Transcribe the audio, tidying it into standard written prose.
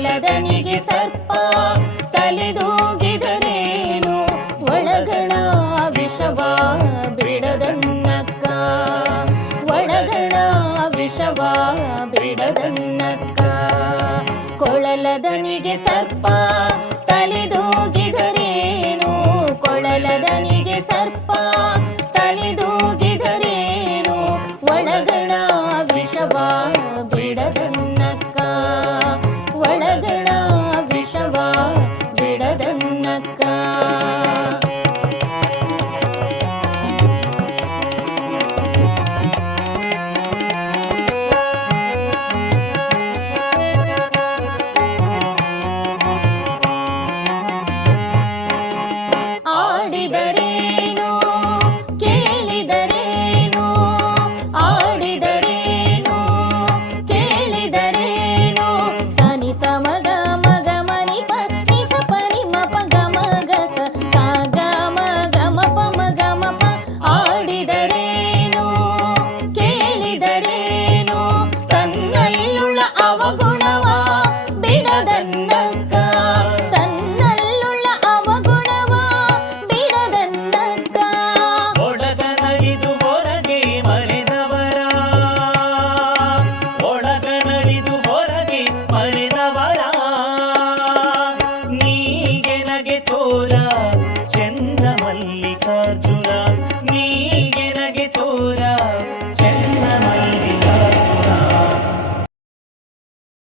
ಕೊಳಲದನಿಗೆ ಸರ್ಪ ತಲೆದೂಗಿದರೇನು ಒಳಗಣ ವಿಷವ ಬಿಡದನ್ನಕ್ಕ ಒಳಗಣ ವಿಷವ ಬಿಡದನ್ನಕ್ಕ ಕೊಳಲದನಿಗೆ ಸರ್ಪ ತಲೆದೂಗಿದರೇನು ಕೊಳಲದನಿಗೆ ಸರ್ಪ ತಲೆದೂಗಿದರೇನು ಒಳಗಣ ವಿಷವ ಬಿಡದನ್ನಕ್ಕ ಒಳಗಣ ವಿಷವ ಬಿಡದನ್ನಕ್ಕ ಆಡಿದರೇನು ಕೇಳಿದರೇನು ಆಡಿದರೇನು ಕೇಳಿದರೇನು ಸನಿ ಸಮಗ ಮಗ ಮನಿ ಪ ನಿ ಸ ಪ ನಿ ಮ ಪ ಗ ಮ ಗ ಸ ಸ ಗ ಮ ಗ ಮ ಪ ಮ ಗ ಮ ಪ ಆಡಿದರೇನು ಕೇಳಿದರೇನು ತನ್ನಲ್ಲುಳ್ಳ ಅವಗುಣವ ಬಿಡದನ್ನಕ್ಕ ತನ್ನಲ್ಲುಳ್ಳ ಅವಗುಣವ ಬಿಡದನ್ನಕ್ಕ ಒಳಗನರಿದು ಹೊರಗೆ ಮರೆದವರ ಒಳಗನರಿದು ಹೊರಗೆ ಮರೆದವರ ನೀಗೆ ನಗೆ ತೋರ